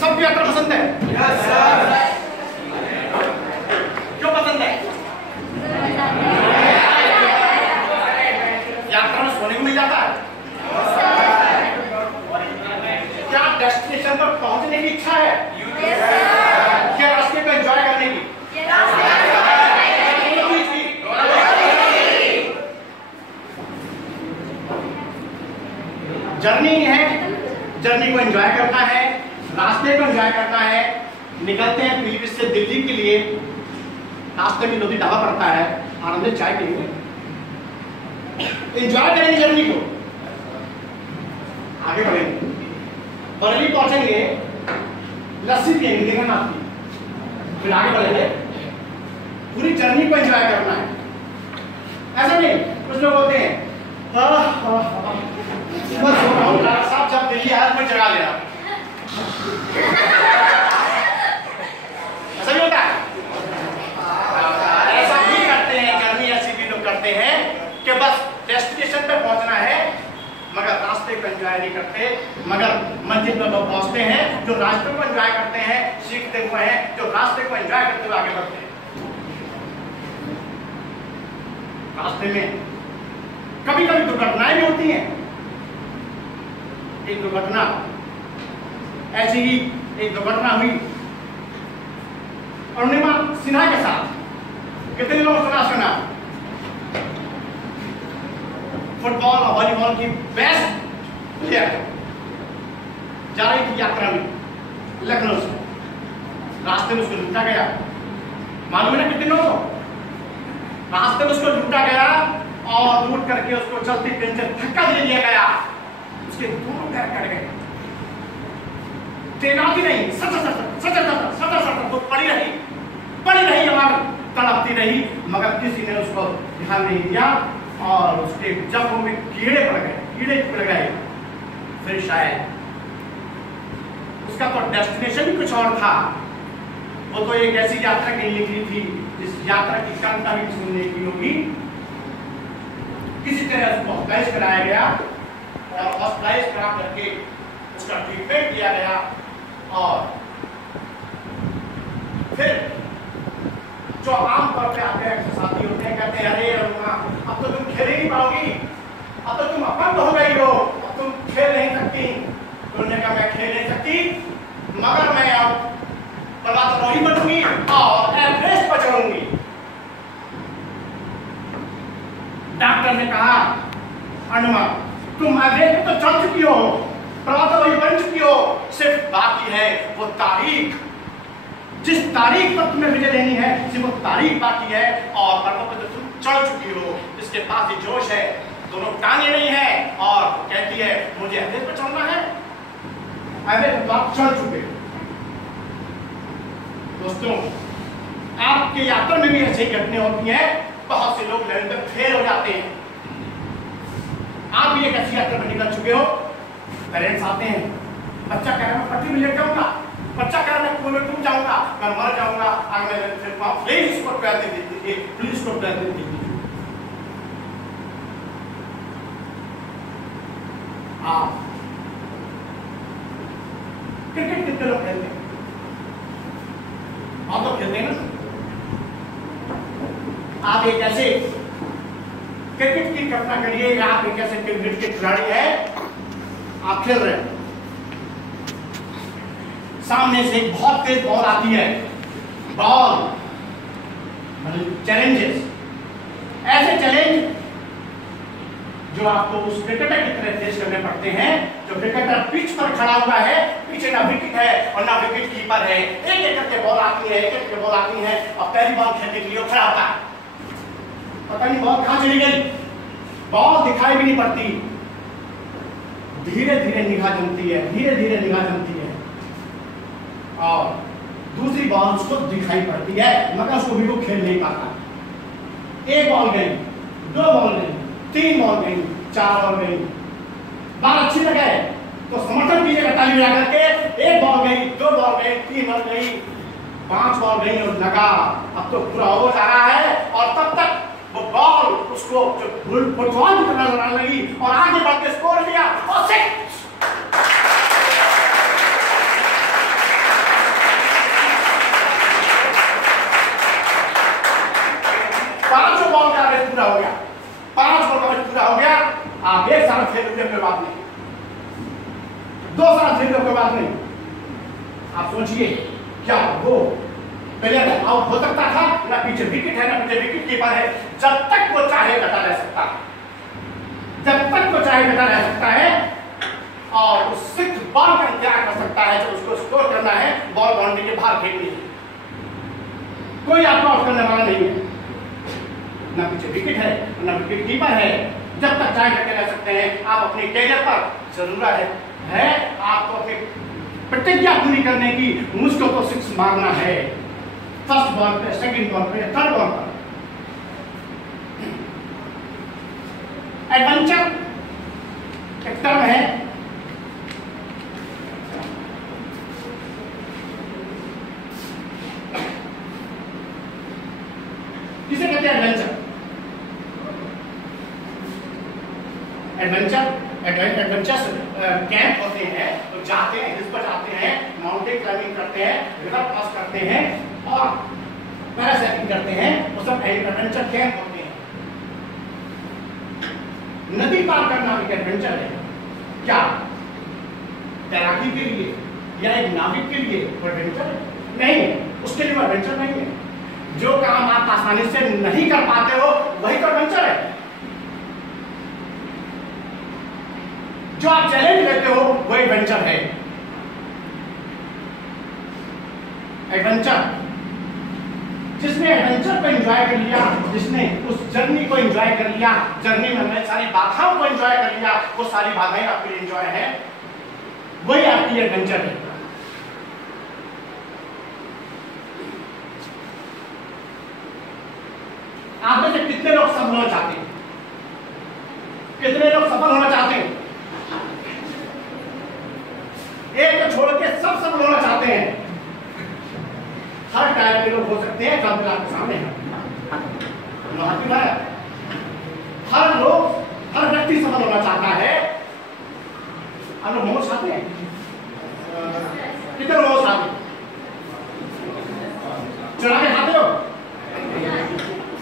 सबको यात्रा पसंद है? Yes sir. क्यों पसंद है? यात्रा में सोने को मिल जाता है। क्या डेस्टिनेशन पर पहुंचने की इच्छा है? क्या रास्ते को एंजॉय करने की? जर्नी है, जर्नी को एंजॉय करना है, रास्ते को एंजॉय करना है। निकलते हैं पीलीभीत से दिल्ली के लिए, रास्ते में लोधी ढाबा पड़ता है, आनंद चाय पीएंगे, एंजॉय करेंगे जर्नी को, आगे बढ़ेंगे, बरेली पहुंचेंगे, लस्सी पिएंगे देखना आपकी, फिर आगे बढ़ेंगे। पूरी जर्नी को एंजॉय करना है, ऐसा नहीं। कुछ लोग होते हैं साहब जब दिल्ली आया मैं जगा लेना, ऐसा नहीं होता है। ऐसा भी करते हैं, जर्नी ऐसी भी लोग करते हैं कि बस डेस्टिनेशन पे पहुंचना है मगर रास्ते को एंजॉय नहीं करते, मगर मंजिल पर लोग पहुंचते हैं जो रास्ते को एंजॉय करते हैं, सीखते हुए हैं, जो रास्ते को एंजॉय करते हुए आगे बढ़ते हैं। रास्ते में कभी कभी दुर्घटनाएं भी होती हैं। एक दुर्घटना ऐसी ही एक दुर्घटना हुई अरुणिमा सिन्हा के साथ। कितने लोग सुना फुटबॉल और वॉलीबॉल की बेस्ट प्लेयर जा रही थी यात्रा में लखनऊ से, रास्ते में उसको लूटा गया। मालूम है ना कितने लोगों को? रास्ते में उसको लूटा गया और लूट करके उसको चलती ट्रेन से धक्का दे दिया गया, उसके दोनों पैर कट गए। ट्रेन आती नहीं, सटर तो पड़ी रही हमारी तड़पती रही, मगर किसी ने उसको ध्यान नहीं दिया और उसके जख्म में कीड़े पड़ गए। फिर शायद उसका तो डेस्टिनेशन ही कुछ और था, वो तो एक ऐसी यात्रा के लिए निकली थी जिस यात्रा की क्षमता भी सुनने की होगी। किसी तरह उसको हॉस्पिटलाइज कराया गया और हॉस्पिटलाइज करा करके उसका ट्रीटमेंट किया गया और फिर जो आमतौर पे आते हैं साथी होते हैं, कहते हैं अरे अरुणा अब तो तुम खेल ही नहीं पाओगी, अब तो तुम अपंग हो गई हो, अब तुम खेल नहीं सकती। उन्होंने कहा मैं खेल नहीं सकती मगर मैं अब पर्वतारोही बनूंगी और एवरेस्ट पर चढ़ूंगी। डॉक्टर ने कहा अरुणा तुम एवरेस्ट पर तो चढ़ चुकी हो, पर्वतारोही बन चुकी हो, सिर्फ बाकी है वो तारीख, जिस तारीख पर तुम्हें विजय लेनी है सिर्फ वो तारीख बाकी है। और पर्वत पर तुम चढ़ चुकी हो, इसके पास ही जोश है, दोनों टांगे नहीं है और कहती है मुझे एवरेस्ट पर चढ़ना है। एवरेस्ट पर आप चढ़ चुके हो। दोस्तों आपके यात्रा में भी ऐसी घटनाएं होती हैं, बहुत से लोग लैंड पे फेल हो जाते हैं। आप भी एक ऐसी यात्रा में निकल चुके हो, पेरेंट्स आते हैं, बच्चा कह रहा है पटरी में लेट जाऊंगा, बच्चा कह रहा है कुएं में डूब जाऊंगा, मैं मर जाऊंगा, अगर मैं फिर प्लीज उसको पैर दे दीजिए, प्लीज उसको पैर दे दीजिए। आप क्रिकेट कितने लोग खेलते हैं? आप तो खेलते हैं ना। आप एक ऐसे क्रिकेट की कल्पना करिए, आप एक ऐसे क्रिकेट के खिलाड़ी हैं, आप खेल रहे हैं, सामने से एक बहुत तेज बॉल आती है, बॉल मतलब चैलेंजेस, ऐसे चैलेंज जो आपको उस क्रिकेटर की तरह फेस करने पड़ते हैं। जो क्रिकेटर पिच पर खड़ा हुआ है, पीछे ना विकेट है और ना विकेट कीपर है, एक एक करके बॉल आती है, एक एक करके बॉल आती है और पहली बॉल खेलने के लिए खड़ा होता है। पता नहीं बॉल कहां चली गई, बॉल दिखाई भी नहीं पड़ती, धीरे धीरे निगाह जमती है, धीरे धीरे निगाह जमती है और दूसरी बॉल उसको दिखाई पड़ती है मगर उसको भी वो खेल नहीं पाता। एक बॉल गई, दो बॉल गई, तीन बॉल गई, चार बॉल गई, बाल अच्छी लगे तो समर्थन कीजिएगा ताली बजा करके। एक बॉल गई, दो बॉल गई, तीन बॉल गई, पांच बॉल गई और लगा अब तो पूरा ओवर जा रहा है और तब तक वो बॉल उसको फुटबॉल की तरह लड़ने लगी और आगे बढ़ के स्कोर लिया और सिक्स। आप सोचिए क्या वो प्लेयर आउट हो सकता था, ना पीछे विकेट है, ना पीछे विकेट कीपर है। जब तक वो चाहे डटा रह सकता है, जब तक वो चाहे डटा रह सकता है और उस 6 बॉल का इंतजार कर सकता है जो उसको स्कोर करना है, बॉल बाउंड्री के बाहर फेंकनी है। कोई आपको आउट करने वाला नहीं है, ना पीछे विकेट है, ना विकेट कीपर है। जब तक चाहे डटे रह सकते हैं। आप अपने कैरियर पर जरूरत है आपको अपनी प्रतिज्ञा पूरी करने की, मुझको तो 6 मारना है, फर्स्ट बॉल पे, सेकंड बॉल पे, थर्ड बॉल पर। एडवेंचर एक टर्म है, किसे कहते हैं एडवेंचर? एडवेंचर्स कैंप होते हैं, तो जाते हैं, हिल्स पर जाते हैं, माउंटेन क्लाइंबिंग करते हैं, रिवर क्रॉस करते हैं और पैरासेलिंग करते हैं, वो सब एडवेंचर कैंप होते हैं। नदी पार करना एक एडवेंचर है क्या? तैराकी के लिए या एक नाविक के लिए वो एडवेंचर है? नहीं, उसके लिए वो एडवेंचर नहीं है। जो काम आप आसानी से नहीं कर पाते हो वही तो एडवेंचर है। जो आप चैलेंज लेते हो वो एडवेंचर है। एडवेंचर, जिसने एडवेंचर को एंजॉय कर लिया, जिसने उस जर्नी को एंजॉय कर लिया, जर्नी में सारी बाधाओं को एंजॉय कर लिया, वो सारी बाधाएं आपके लिए एंजॉय है, वही आपकी एडवेंचर है। आप में से कितने लोग सफल होना चाहते हैं? कितने लोग सफल होना चाहते हैं? एक को छोड़ के सब सफल होना चाहते हैं। हर टाइप के लोग हो सकते हैं, सब आपके सामने है। हर लोग, हर व्यक्ति सफल होना चाहता है। आप लोग मोमोज खाते हैं? कितने मोमोज खाते हैं? चुरा के खाते हो?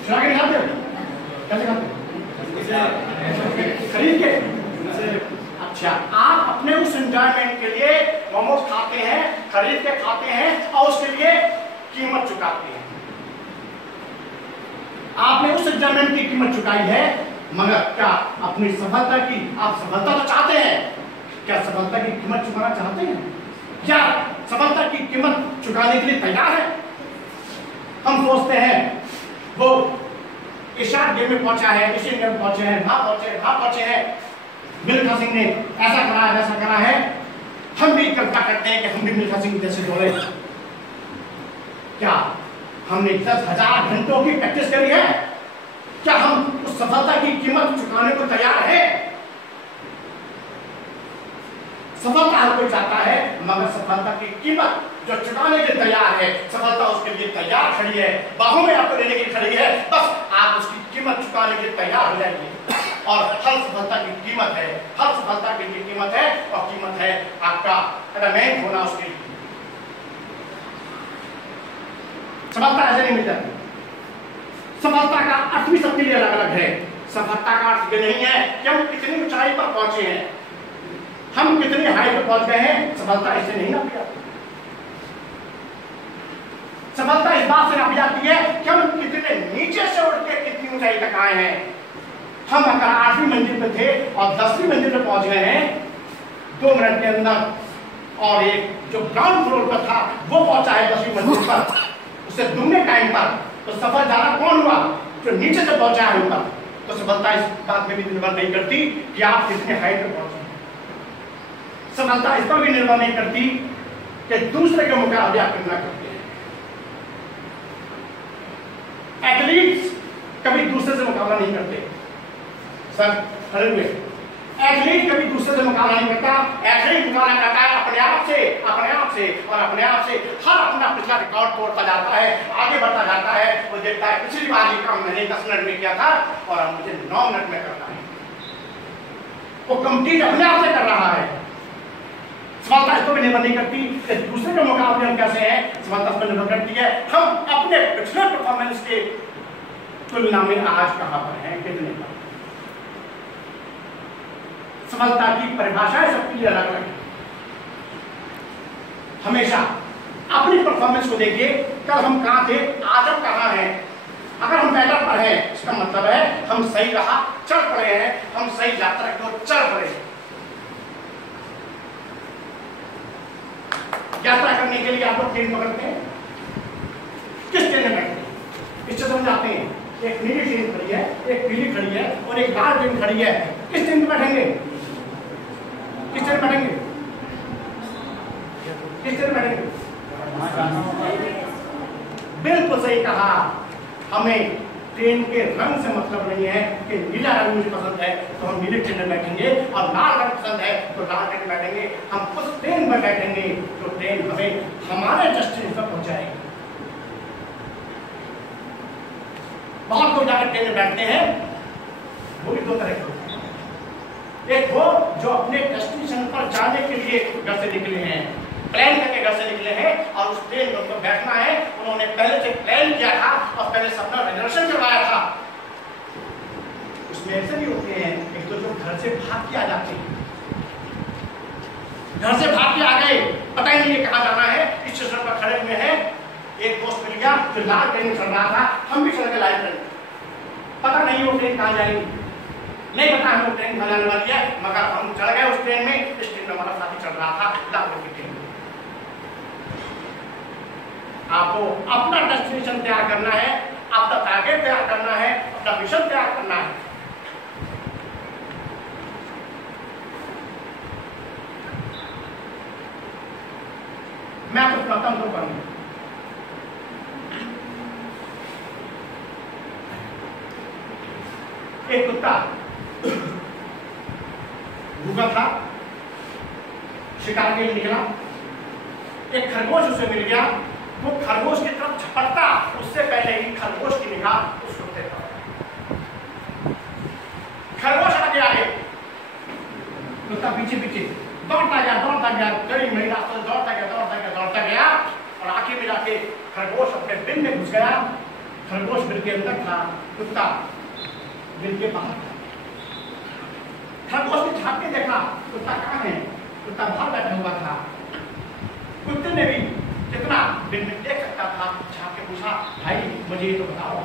चुरा के खाते हो? कैसे खाते हो? खरीद के? अच्छा, आप अपने उस एंजॉयमेंट के लिए मोमोज खाते हैं, खरीद के खाते हैं और उसके लिए कीमत चुकाते हैं। आपने उस एंजॉयमेंट की कीमत चुकाई है, मगर क्या अपनी सफलता की, आप सफलता तो चाहते हैं, क्या सफलता की कीमत चुकाना चाहते हैं? क्या सफलता की कीमत चुकाने के लिए तैयार है? हम सोचते हैं वो एशियाड गेम में पहुंचा है, एशियन गेम में पहुंचे हैं, वहां पहुंचे हैं, मिल्खा सिंह ने ऐसा करा है, ऐसा करा है, हम भी कल्पना करते हैं कि हम भी मिल्खा सिंह जैसे दौड़े। क्या हमने 10,000 घंटों की प्रैक्टिस करी है? क्या हम उस सफलता की कीमत चुकाने को तैयार है? सफलता हर कोई चाहता है, मगर सफलता की कीमत जो चुकाने के लिए तैयार है, सफलता उसके लिए तैयार खड़ी है, बाहों में आपको लेने के लिए खड़ी है। बस आप उसकी कीमत चुकाने के लिए तैयार हो जाइए। और हर सफलता की कीमत है, हर सफलता के लिए कीमत है, और कीमत है आपका एडमेंट होना उसके लिए। सफलता ऐसे नहीं मिल जाती। सफलता का अर्थ भी सबके लिए अलग अलग है। सफलता का अर्थ ये नहीं है कि हम कितनी ऊंचाई पर पहुंचे हैं, हम कितनी हाइट पर पहुंच गए हैं। सफलता ऐसे नहीं नापी जाती। सफलता इस बात से नापी जाती है कि हम कितने नीचे से उठ के कितनी ऊंचाई तक आए हैं। हम अगर 8वीं मंजिल पे थे और 10वीं मंजिल पे पहुंच गए हैं 2 मिनट के अंदर, और एक जो ग्राउंड फ्लोर पर था वो पहुंचा है 10वीं मंजिल पर, उससे दुगने टाइम पर, तो सफल ज्यादा कौन हुआ? जो नीचे से पहुंचा है ऊपर। तो सफलता इस बात में भी निर्भर नहीं करती कि आप कितने हाइट पे पहुंचे। सफलता इस पर भी निर्भर नहीं करती कि दूसरे के मुकाबले आप कितना करते हैं। एथलीट्स कभी दूसरे से मुकाबला नहीं करते। सर खड़े हुए, एथलीट कभी दूसरे से मुकाबला नहीं करता। एथलीट मुकाबला करता है अपने आप से, अपने आप से और अपने आप से। हर अपना पिछला रिकॉर्ड तोड़ता जाता है, आगे बढ़ता जाता है। वो देखता है पिछली बार ये काम मैंने 10 मिनट में किया था और अब मुझे 9 मिनट में करना है। वो कम्पीट अपने आप से कर रहा है। सफलता इस पर भी निर्भर नहीं करती कि दूसरे के मुकाबले हम कैसे हैं। सफलता इस पर निर्भर करती है हम अपने पिछले परफॉर्मेंस के तुलना में आज कहां पर हैं, कितने पर। सफलता की परिभाषाएं सबके लिए अलग अलग है। हमेशा अपनी परफॉर्मेंस को देखिए, कल हम कहाँ थे, आज हम कहाँ हैं। अगर हम बेहतर पढ़े इसका मतलब है हम सही रहा चल पड़े हैं, हम सही यात्रा की ओर चल पड़े हैं। यात्रा करने के लिए आप लोग ट्रेन पकड़ते हैं, किस ट्रेन में बैठते हैं? इस स्टेशन जाते हैं, एक नीली ट्रेन खड़ी है, एक पीली खड़ी है और एक लाल ट्रेन खड़ी है, किस ट्रेन में बैठेंगे? किस ट्रेन में बैठेंगे? किस ट्रेन में बैठेंगे? बिल्कुल सही कहा। हमें ट्रेन के रंग से मतलब नहीं है कि नीला रंग मुझे पसंद है तो हम नीले ट्रेन में बैठेंगे और लाल रंग पसंद है तो लाल ट्रेन में बैठेंगे। हम उस ट्रेन में बैठेंगे तो ट्रेन हमें हमारे डेस्टिनेशन तक पहुंचाएगी। बहुत लोग जाकर ट्रेन में बैठते हैं, वो भी दो तरह के होते हैं। एक वो जो अपने डेस्टिनेशन पर जाने के लिए घर से निकले हैं, प्लान करके घर से निकले हैं और उस ट्रेन में उनको बैठना है, उन्होंने पहले से प्लान किया था और पहले से अपना रिजर्वेशन करवाया था। उसमें ऐसे भी होते हैं एक तो जो घर से भाग के आ जाते हैं, घर से भाग के आ गए, पता ही नहीं है कहाँ जाना है, स्टेशन पर खड़े हुए हैं। एक दोस्त मिल गया जो लाल ट्रेन में चल रहा था, हम भी चल के लाल ट्रेन, पता नहीं वो ट्रेन कहाँ जाएगी, नहीं पता हमें ट्रेन कहाँ जाने वाली है, मगर हम चढ़ गए उस ट्रेन में। इस ट्रेन में हमारा साथी चल रहा था लाल रंग की ट्रेन। आपको अपना डेस्टिनेशन तैयार करना है, अपना टारगेट तैयार करना है, अपना मिशन तैयार करना है। मैं आपको बताता हूं पढ़ने। एक कुत्ता भूखा था, शिकार के लिए निकला, एक खरगोश उसे मिल गया, वो खरगोश की तरफ झपटता उससे पहले ही खरगोश की निगाह उस कुत्ते पर। खरगोश आगे आगे, कुत्ता पीछे पीछे दौड़ता गया, कड़ी मेरी रास्ते से दौड़ता गया और आखिर में जाके खरगोश अपने बिल में घुस गया। खरगोश बिल के अंदर था, कुत्ता बिल के बाहर था। खरगोश ने झांक के देखा कुत्ता कहाँ है, कुत्ता बाहर बैठा हुआ था। कुत्ते ने भी कितना बिल में देख सकता था, झांक के पूछा, भाई मुझे ये तो बताओ,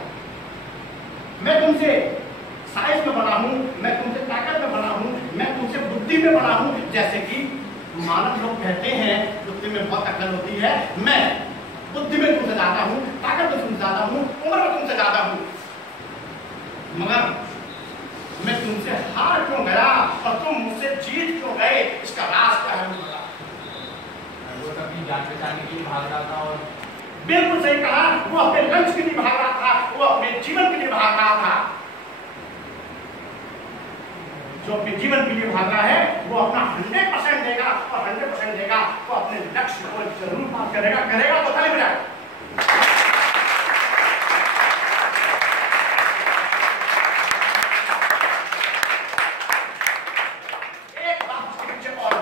मैं तुमसे साइज में बड़ा हूँ, मैं तुमसे ताकत में बड़ा हूँ, मैं तुमसे बुद्धि में बड़ा हूँ। जैसे कि मानव लोग कहते हैं बुद्धि में बहुत अकल होती है, मैं बुद्धि में तुमसे ज्यादा हूँ, ताकत में तुमसे ज्यादा हूँ, उम्र में तुमसे ज्यादा हूँ, मगर मैं तुमसे हार क्यों गया और तुम मुझसे जीत क्यों गए, इसका राज क्या है? वो अपनी जान बचाने के लिए भाग रहा था और बिल्कुल सही कहा, वो अपने लक्ष्य के लिए भाग रहा था, वो अपने जीवन के लिए भाग रहा था। जो अपने जीवन के लिए भाग रहा है वो अपना 100% देगा और 100% देगा तो अपने लक्ष्य को जरूर प्राप्त करेगा तो ताली बजाए। एक बात इसके पीछे और,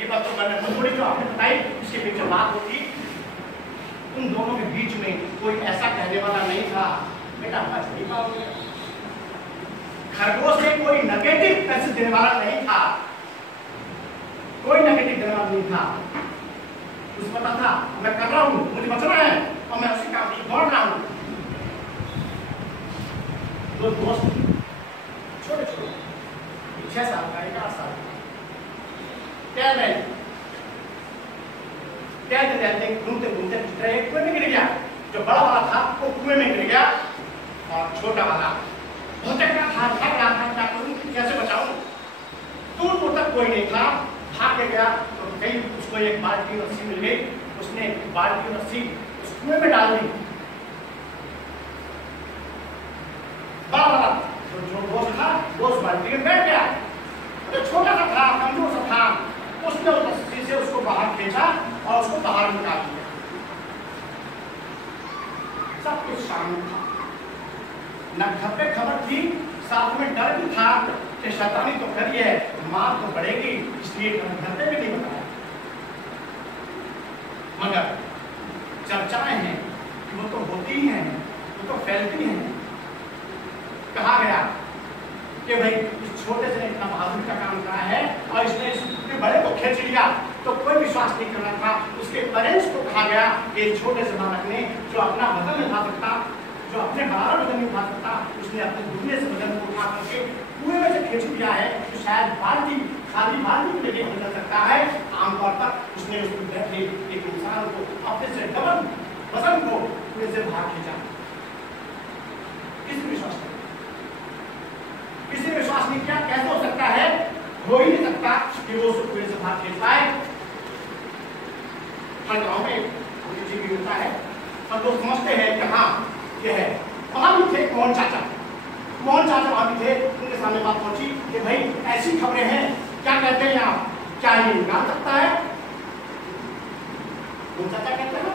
ये बात तो मैंने थोड़ी जो आपने बताई, इसके पीछे बात होती, उन दोनों के बीच में कोई ऐसा कहने वाला नहीं था बेटा बच नहीं पाओगे। खरगोश से कोई नेगेटिव मैसेज देने वाला नहीं था, कोई नेगेटिव देने वाला नहीं था। उसे पता था मैं कर रहा हूं, मुझे बचना है और मैं उसी काम की दौड़ रहा हूं। दो दोस्त छोटे छोटे 6 साल का, 8 साल का, तैरते घूमते घूमते एक कुएं में गिर गया। जो बड़ा वाला था वो कुएं में गिर गया और छोटा वाला भटक रहा था, थक रहा था, क्या करूं, कैसे बचाऊं। दूर तक कोई नहीं था, भाग के गया तो कहीं उसको एक बाल्टी रस्सी मिल गई, उसने बाल्टी रस्सी उस कुएं में डाल दी। बड़ा वाला जो दोस्त था वो उस बाल्टी में बैठ गया, जो छोटा सा था, कमजोर सा था, उसने उस रस्सी से उसको बाहर खींचा और उसको बाहर निकाल दिया। सब कुछ शांत था, न घर पे खबर थी, साथ में डर भी था कि शैतानी तो करी है, मार तो पड़ेगी, इसलिए घर पे भी नहीं बताया। मगर चर्चाएं हैं कि वो तो होती ही हैं, वो तो फैलती हैं। कहा गया कि भाई इस छोटे से ने इतना बहादुरी का काम करा है और इसने इस बड़े को खींच लिया, तो कोई विश्वास नहीं कर रहा था। उसके पेरेंट्स को कहा गया कि छोटे से बालक ने जो अपना वजन नहीं उठा सकता, जो अपने बराबर वजन नहीं उठा सकता, उसने अपने दुबले से वजन को उठा करके कुएं में से खींच दिया है, तो शायद बाल्टी खाली बाल्टी को लेके निकल सकता है। आमतौर पर उसने एक इंसान को अपने से डबल वजन को कुएं से बाहर खींचा। किसी विश्वास नहीं, किसी विश्वास नहीं किया। कैसे हो सकता है? हो ही नहीं सकता कि वो उसको कुएं से बाहर खींच पाए। हर गाँव में कोई चीज भी होता है, हम लोग समझते हैं कि हाँ ये है। वहां भी थे मोहन चाचा, मोहन चाचा वहां भी थे। उनके सामने बात पहुंची कि भाई ऐसी खबरें हैं, क्या कहते हैं आप, क्या ये निकाल सकता है? मोहन चाचा कहते हैं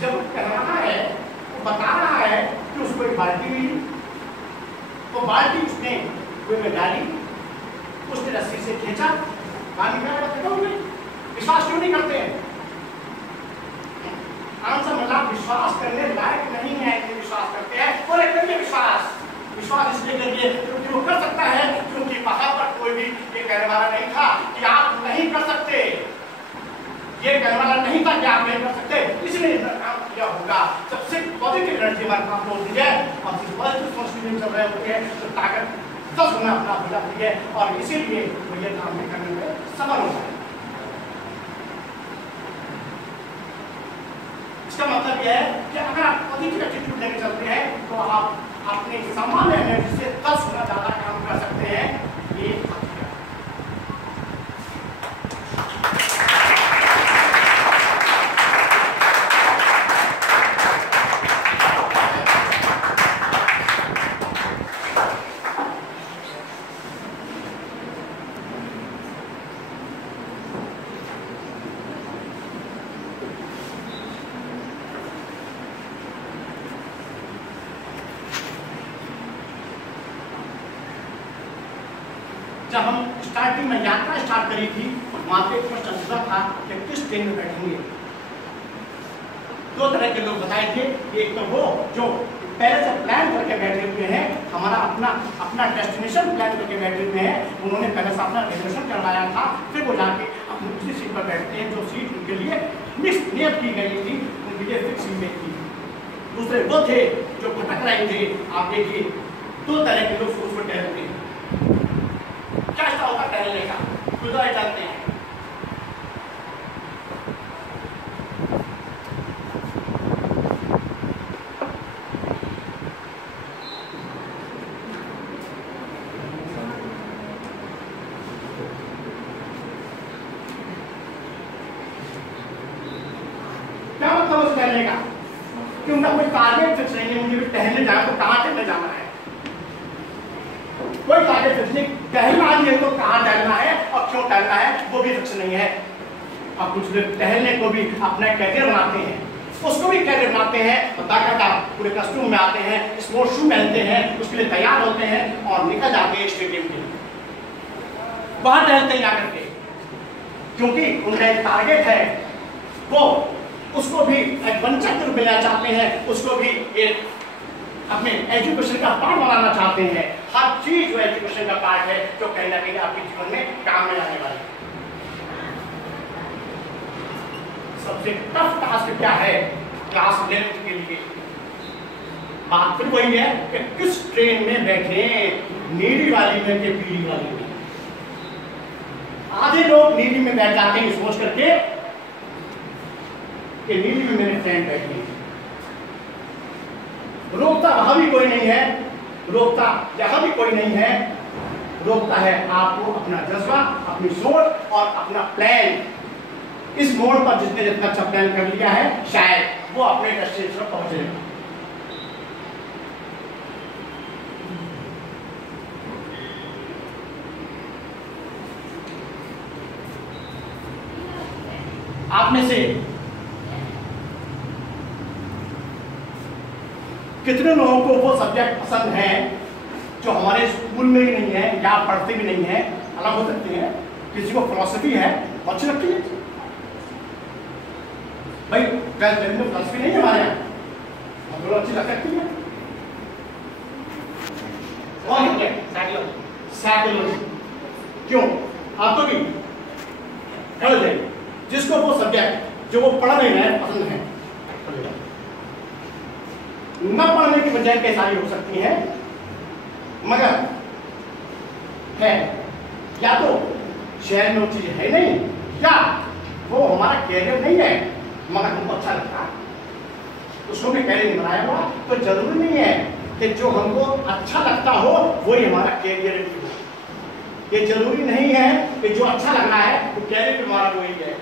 जब कह रहा है, वो बता रहा है कि उसको एक बाल्टी मिली, वो बाल्टी उसने कुएं में डाली, उसने रस्सी से खींचा, पानी में। विश्वास क्यों नहीं करते हैं? आंसर मतलब विश्वास करने लायक नहीं है कि विश्वास करते हैं। और करिए विश्वास, विश्वास इसलिए करिए क्योंकि वो कर सकता है, क्योंकि वहां पर कोई भी ये कहने वाला नहीं था कि आप नहीं कर सकते, ये कहने वाला नहीं था कि आप नहीं कर सकते, इसलिए काम किया होगा। सबसे पॉजिटिव एनर्जी हमारे पास होती है और जिस पॉजिटिव सोच में चल रहे होते हैं तो ताकत 10 गुना अपना हो जाती है और इसीलिए वो ये काम भी करने में सफल होता है। इसका मतलब यह है कि अगर आप पॉजिटिव एटीट्यूड लेकर चलते हैं तो आप अपने सामान्य एनर्जी से 10 गुना ज्यादा काम कर सकते हैं। ये जब हम स्टार्टिंग में यात्रा स्टार्ट करी थी, वहां पे एक प्रश्न पूछा था कि किस ट्रेन में बैठेंगे। 2 तरह के लोग बताए थे। एक तो वो जो पहले से प्लान करके बैठे हुए हैं, हमारा अपना डेस्टिनेशन प्लान करके बैठे हुए हैं, उन्होंने पहले से अपना रिजर्वेशन करवाया था, फिर वो जाके अपनी दूसरी सीट पर बैठते हैं जो सीट उनके लिए नियत की गई थी, उनके लिए फिक्स की गई थी। दूसरे वो थे जो भटक रहे थे। आप देखिए 2 तरह के लोग उसको टहलते हैं। क्या ऐसा होता टहलने का, गुजर चलते हैं। क्या मतलब उस टहलने का? कि उनका कोई टारगेट फिक्स नहीं है, मुझे भी टहलने जाना तो कहाँ टहलने जाना है, कोई टारगेट फिक्स नहीं। टहलना है तो कहाँ टहलना है और क्यों टहलना है वो भी फिक्स नहीं है। अब कुछ लोग टहलने को भी अपना कैरियर बनाते हैं, उसको भी कैरियर बनाते हैं, बाकायदा पूरे कस्टूम में आते हैं, स्पोर्ट्स शू पहनते हैं, उसके लिए तैयार होते हैं और निकल जाते हैं स्टेडियम के लिए। वहां टहलते हैं जाकर के, क्योंकि उनका एक टारगेट है, वो उसको भी एडवेंचर के रूप में लेना चाहते हैं, उसको भी एक अपने एजुकेशन का पार्ट बनाना चाहते हैं। हर चीज जो एजुकेशन का पार्ट है जो कहीं ना कहीं आपके जीवन में काम में आने वाली है। सबसे टफ टास्क क्या है क्लास 11th के लिए? बात फिर वही है कि किस ट्रेन में बैठे, नीली वाली में कि पीली वाली में। आधे लोग नीली में बैठ जाते हैं सोच करके कि नीली में मेरे फ्रेंड बैठे हैं। रोकता वहां भी कोई नहीं है, रोकता यहां भी कोई नहीं है, रोकता है आपको अपना जज्बा, अपनी सोच और अपना प्लान। इस मोड़ पर जिसने जितना अच्छा प्लान कर लिया है शायद वो अपने डेस्टिनेशन पर पहुंचेगा। आप में से कितने लोगों को वो सब्जेक्ट पसंद है जो हमारे स्कूल में ही नहीं है या पढ़ते भी नहीं है? अलग हो सकते हैं। किसी को फिलॉसफी है, अच्छी लगती है भाई, ट्वेल्थ में फिलॉसफी नहीं है हमारे यहाँ, हमको अच्छी लग सकती है। साइकोलॉजी क्यों? आपको भी पढ़ ले, जिसको वो सब्जेक्ट जो वो पढ़ रहे हैं पसंद है, न पढ़ने की बजाय कई सारी हो सकती है, मगर है या तो शहर में वो चीज है नहीं, या वो हमारा कैरियर नहीं है मगर हमको अच्छा लगता है, उसको हमने कैरियर नहीं बनाया हुआ। तो जरूरी नहीं है कि जो हमको अच्छा लगता हो वही हमारा कैरियर भी हो। ये जरूरी नहीं है कि जो अच्छा लग रहा है वो कैरियर भी हमारा वही है।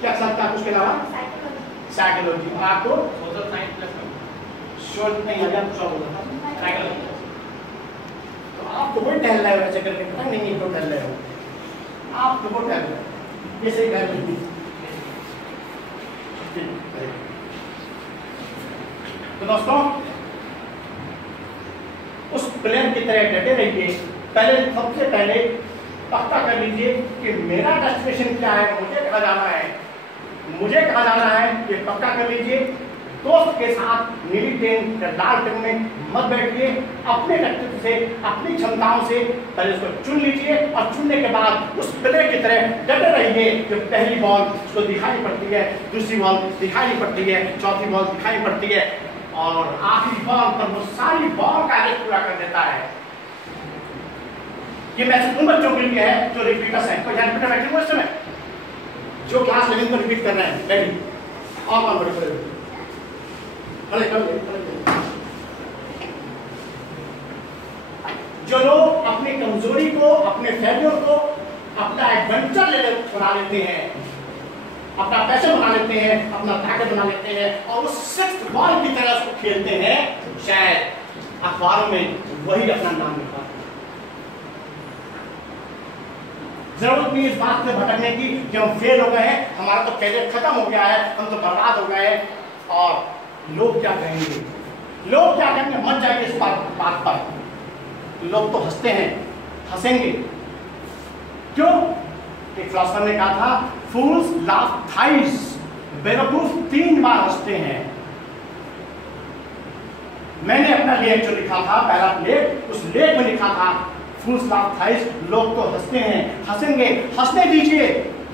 क्या लगता है उसके अलावा? साइकोलॉजी। और आपको सोशल साइंस प्लस शोध नहीं है, कुछ और बोला था साइकोलॉजी। तो आप तो वही टहल रहे हो वैसे करके, पता नहीं क्यों टहल रहे हो आप, तो वो टहल रहे हो ये सही कह रहे। तो दोस्तों उस प्लेन की तरह डटे रहिए। पहले सबसे पहले पक्का कर लीजिए कि मेरा डेस्टिनेशन क्या है, मुझे कहाँ जाना है, मुझे कहाँ जाना है, ये पक्का कर लीजिए। दोस्त के साथ नीली ट्रेन या लाल ट्रेन में मत बैठिए। अपने व्यक्तित्व से, अपनी क्षमताओं से पहले उसको चुन लीजिए और चुनने के बाद उस प्लेन की तरह डटे रहिए। जो पहली बॉल उसको दिखाई पड़ती है, दूसरी बॉल दिखाई पड़ती है, चौथी बॉल दिखाई पड़ती है और आखिरी बॉल पर वो सारी बॉल का रेस पूरा कर देता है। ये मैसेज उन बच्चों के लिए है जो रिपीटर्स हैं। कोई ध्यान रिपीटर बैठे हुए इस समय जो क्लास 11 को रिपीट कर रहे हैं, बैठी और कौन बड़े बड़े खड़े कर ले। जो लोग अपनी कमजोरी को, अपने फेलियर को अपना एडवेंचर बना लेते हैं, अपना पैशन बना लेते हैं, अपना ताकत बना लेते हैं और उस सिक्स्थ बॉल की तरह उसको खेलते हैं, शायद अखबारों में वही अपना नाम लिखा। जरूरत नहीं इस बात से भटकने की कि हम फेल हो गए हैं, हमारा तो कैरियर खत्म हो गया है, हम तो बर्बाद हो गए हैं और लोग क्या कहेंगे, लोग क्या कहेंगे। मत जाइए इस बात पर। लोग तो हंसते हैं, हंसेंगे क्यों? एक फिलोसोफर ने कहा था फूल्स लाफ थ्राइस, बेवकूफ 3 बार हंसते हैं। मैंने अपना लेख जो लिखा था, पहला लेख, उस लेख में लिखा था फूल्स लाफ थ्राइस, लोग तो हंसते हैं, हंसेंगे, हंसने दीजिए।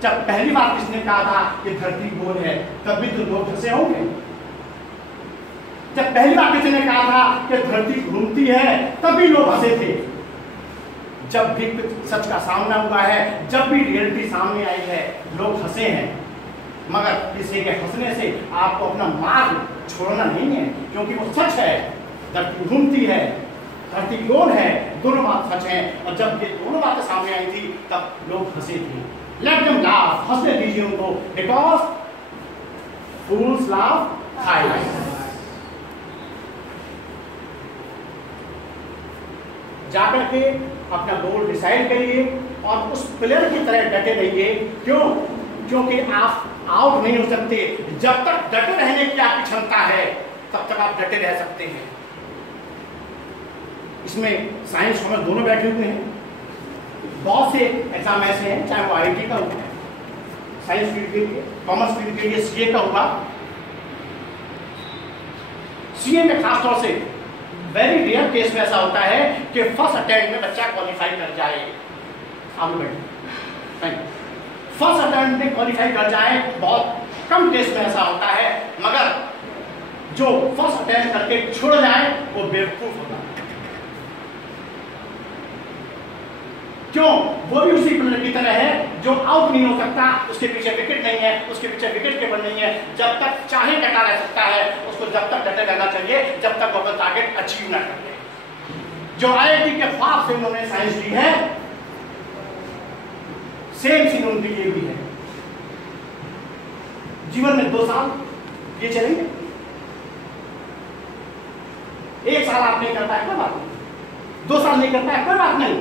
जब पहली बार किसने कहा था कि धरती गोल है, तब भी तो लोग हंसे होंगे। जब पहली बार किसी ने कहा था कि धरती घूमती है, तब भी लोग हंसे थे। जब भी सच का सामना हुआ है, जब भी रियलिटी सामने आई है, लोग हंसे हैं। मगर किसी के हंसने से आपको अपना मार्ग छोड़ना नहीं है, क्योंकि वो सच है। धरती घूमती है, धरती गोल है, दोनों बात सच है। और जब ये दोनों बातें सामने आई थी तब लोग हंसे थे। लेट देम लाफ, हंसने दीजिए उनको, बिकॉज फूल्स लाफ थ्राइस। जाकर के अपना गोल डिसाइड करिए और उस प्लेयर की तरह डटे रहिए। क्यों? क्योंकि आप आउट नहीं हो सकते। जब तक डटे रहने की आपकी क्षमता है तब तक आप डटे रह सकते हैं। इसमें साइंस कॉमर्स दोनों बैठे हुए हैं। बहुत से एग्जाम ऐसे हैं, चाहे वो IIT का हुआ, साइंस फील्ड के लिए, कॉमर्स फील्ड के लिए CA का हुआ। CA में खासतौर से वेरी रेयर केस में ऐसा होता है कि फर्स्ट अटेम्प्ट में बच्चा क्वालिफाई कर जाए। फर्स्ट अटेम्प्ट में क्वालिफाई कर जाए, बहुत कम केस में ऐसा होता है। मगर जो फर्स्ट अटेम्प्ट करके छोड़ जाए वो बेवकूफ होता है। क्यों? वो भी उसी प्लेयर की तरह है जो आउट नहीं हो सकता, उसके पीछे विकेट नहीं है, उसके पीछे विकेट कीपर नहीं है। जब तक चाहे डटा रह सकता है, उसको जब तक डटे रहना चाहिए जब तक वो अपना टारगेट अचीव ना कर ले। जो IIT के ख्वाब से उन्होंने साइंस ली है, सेम चीज उनके लिए भी है। जीवन में 2 साल ये चलेंगे, 1 साल आप नहीं कर पाए कोई बात नहीं, 2 साल नहीं कर पाए कोई बात नहीं,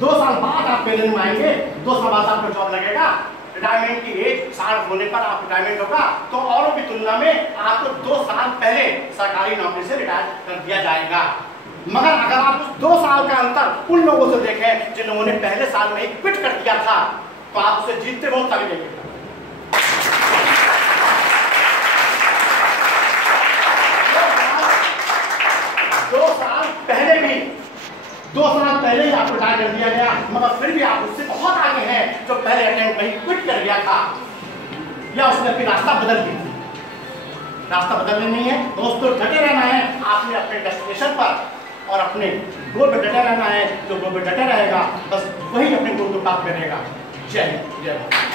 2 साल बाद आप पेरेंट में आएंगे, 2 साल बाद आपका जॉब लगेगा। रिटायरमेंट की एज 60 होने पर आप रिटायरमेंट होगा तो औरों की तुलना में आपको 2 साल पहले सरकारी नौकरी से रिटायर कर दिया जाएगा। मगर अगर आप उस 2 साल का अंतर उन लोगों से देखें जिन लोगों ने पहले साल में ही क्विट कर दिया था, तो आप उसे जीतते बहुत सारी देंगे। 2 साल पहले भी 2 साल पहले ही आपको रिटायर कर दिया गया, मगर फिर भी आप उससे बहुत आगे हैं जो या उसने अपनी रास्ता बदल दी थी। रास्ता बदलने नहीं है दोस्तों, डटे रहना है आपने अपने डेस्टिनेशन पर और अपने गोल पे डटे रहना है। जो गोल पे डटे रहेगा बस वही अपने गोल को प्राप्त करेगा। जय हिंद, जय भारत।